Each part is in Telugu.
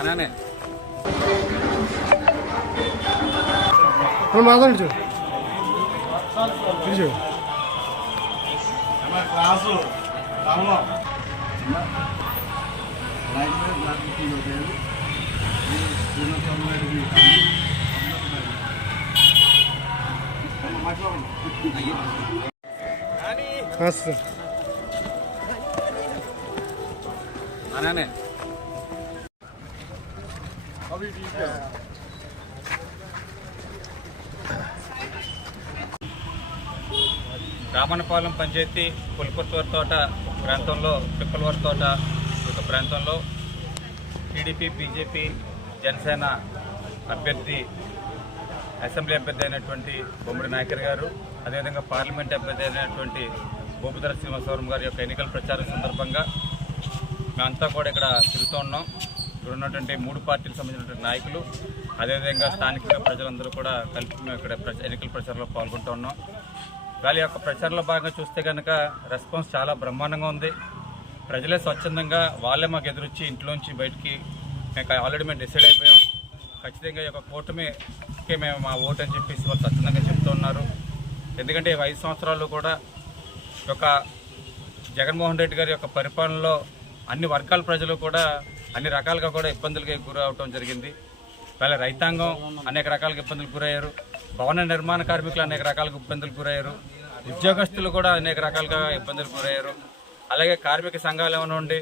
అలానే మాట్లాడు క్లాసు అలానే రామన్నపాలెం పంచాయతీ పులిపత్తూరు తోట ప్రాంతంలో పిప్పలవరం తోట ఒక ప్రాంతంలో టీడీపీ బీజేపీ జనసేన అభ్యర్థి అసెంబ్లీ అభ్యర్థి అయినటువంటి బొమ్మడి నాయకర్ గారు, అదేవిధంగా పార్లమెంట్ అభ్యర్థి అయినటువంటి భూపతిరాజు శ్రీనివాసవరం గారి యొక్క ఎన్నికల ప్రచారం సందర్భంగా మేమంతా కూడా ఇక్కడ తిరుగుతూ ఉన్నాం. ఇక్కడ ఉన్నటువంటి 3 పార్టీలకు సంబంధించినటువంటి నాయకులు, అదేవిధంగా స్థానికంగా ప్రజలందరూ కూడా కలిపి మేము ఇక్కడ ఎన్నికల ప్రచారంలో పాల్గొంటూ ఉన్నాం. వాళ్ళ యొక్క ప్రచారంలో భాగంగా చూస్తే కనుక రెస్పాన్స్ చాలా బ్రహ్మాండంగా ఉంది. ప్రజలే స్వచ్ఛందంగా వాళ్ళే మాకు ఎదురొచ్చి ఇంట్లోంచి బయటికి ఆల్రెడీ మేము డిసైడ్ అయిపోయాం, ఖచ్చితంగా ఈ యొక్క కూటమికి మేము మా ఓటు అని చెప్పేసి వాళ్ళు స్వచ్ఛందంగా చెప్తూ ఉన్నారు. ఎందుకంటే 5 సంవత్సరాలు కూడా ఒక జగన్మోహన్ రెడ్డి గారి యొక్క పరిపాలనలో అన్ని వర్గాల ప్రజలు కూడా అన్ని రకాలుగా కూడా ఇబ్బందులకి గురవటం జరిగింది. వాళ్ళ రైతాంగం అనేక రకాలుగా ఇబ్బందులకు గురయ్యారు, భవన నిర్మాణ కార్మికులు అనేక రకాలుగా ఇబ్బందులకు గురయ్యారు, ఉద్యోగస్తులు కూడా అనేక రకాలుగా ఇబ్బందులకు గురయ్యారు, అలాగే కార్మిక సంఘాలు ఏమైనా ఉండి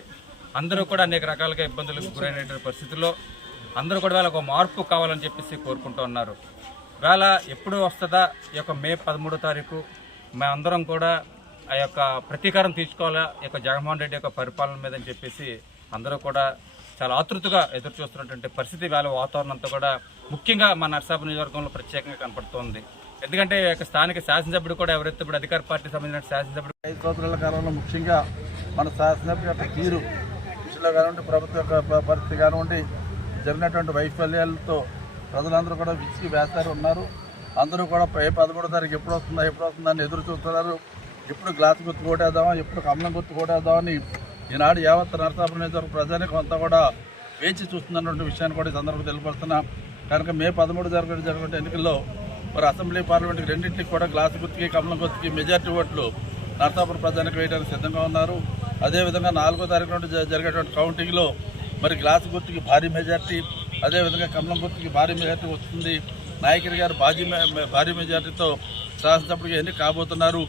అందరూ కూడా అనేక రకాలుగా ఇబ్బందులకు గురైనటువంటి పరిస్థితుల్లో అందరూ కూడా వాళ్ళకు మార్పు కావాలని చెప్పేసి కోరుకుంటూ ఉన్నారు. వేళ ఎప్పుడు వస్తుందా ఈ యొక్క మే 13వ తారీఖు మేమందరం కూడా ఆ యొక్క ప్రతీకారం తీర్చుకోవాలా ఈ యొక్క జగన్మోహన్ రెడ్డి యొక్క పరిపాలన మీద అని చెప్పేసి అందరూ కూడా చాలా ఆతృతగా ఎదురు చూస్తున్నటువంటి పరిస్థితి వేళ వాతావరణం అంతా కూడా ముఖ్యంగా మన నర్సాపురం నియోజకవర్గంలో ప్రత్యేకంగా కనపడుతోంది. ఎందుకంటే ఈ యొక్క స్థానిక శాసనసభ్యుడు కూడా ఎవరైతే ఇప్పుడు అధికార పార్టీ సంబంధించిన శాసనసభ్యుడు 5 సంవత్సరాల కాలంలో ముఖ్యంగా మన శాసనసభ్యుల యొక్క తీరు విషయంలో కానివ్వండి, ప్రభుత్వ యొక్క పరిస్థితి కానివ్వండి, జరిగినటువంటి వైఫల్యాలతో ప్రజలందరూ కూడా విసిగి వేస్తారు ఉన్నారు. అందరూ కూడా 13వ తారీఖు ఎప్పుడు వస్తుందని ఎదురు చూస్తున్నారు. ఎప్పుడు గ్లాస్ గుర్తు కొట్టేద్దామా, ఎప్పుడు కమలం గుర్తు కొట్టేద్దామని ఈనాడు యావత్ నరసాపురం నియోజకవర్గ ప్రజానికి అంతా కూడా వేచి చూస్తున్నటువంటి విషయాన్ని కూడా ఈ సందర్భంగా తెలియపరుస్తున్నాం. కనుక మే 13 జరిగిన ఎన్నికల్లో మరి అసెంబ్లీ పార్లమెంట్కి రెండింటికి కూడా గ్లాస్ గుర్తుకి కమలం గుర్తుకి మెజార్టీ ఓట్లు నరసాపురం ప్రజానికి వేయడానికి సిద్ధంగా ఉన్నారు. అదేవిధంగా 4వ తారీఖు నుండి జరిగేటువంటి కౌంటింగ్లో మరి గ్లాస్ గుర్తుకి భారీ మెజార్టీ, అదేవిధంగా కమలం గుర్తుకి భారీ మెజార్టీ వస్తుంది. నాయకుడి గారు భారీ మెజార్టీతో శాసనసభ్యుడిగా ఎన్నిక కాబోతున్నారు.